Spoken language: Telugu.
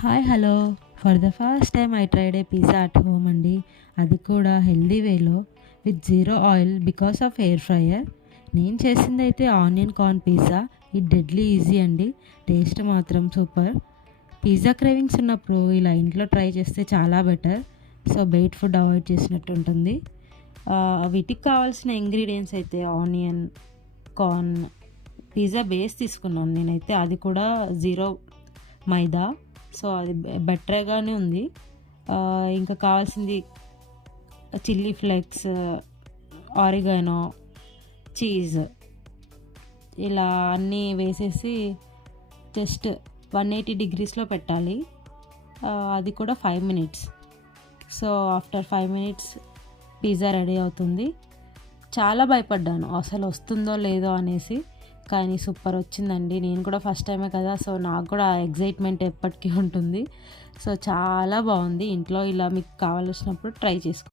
Hi hello for the first time I tried A pizza at home అండి. అది కూడా హెల్దీ వేలో with zero oil because of air fryer. నేను చేసింది అయితే ఆనియన్ కార్న్ పిజ్జా. ఇది డెడ్లీ ఈజీ అండి, టేస్ట్ మాత్రం సూపర్. పిజ్జా క్రేవింగ్స్ ఉన్నప్పుడు ఇలా ఇంట్లో ట్రై చేస్తే చాలా బెటర్. సో బయట ఫుడ్ అవాయిడ్ చేసినట్టు ఉంటుంది. వీటికి కావాల్సిన ఇంగ్రీడియంట్స్ అయితే ఆనియన్, కార్న్, పిజ్జా బేస్ తీసుకున్నాను నేనైతే, అది కూడా జీరో మైదా. సో అది బెటర్గానే ఉంది. ఇంకా కావాల్సింది చిల్లీ ఫ్లేక్స్, ఆరిగానో, చీజ్, ఇలా అన్నీ వేసేసి జస్ట్ 180 డిగ్రీస్లో పెట్టాలి. అది కూడా 5 minutes. So after 5 minutes pizza ready అవుతుంది. చాలా భయపడ్డాను అసలు వస్తుందో లేదో అనేసి, కానీ సూపర్ వచ్చిందండి. నేను కూడా ఫస్ట్ టైమే కదా, సో నాకు కూడా ఎగ్జైట్మెంట్ ఎప్పటికీ ఉంటుంది. సో చాలా బాగుంది. ఇంట్లో ఇలా మీకు కావాల్సినప్పుడు ట్రై చేసుకోండి.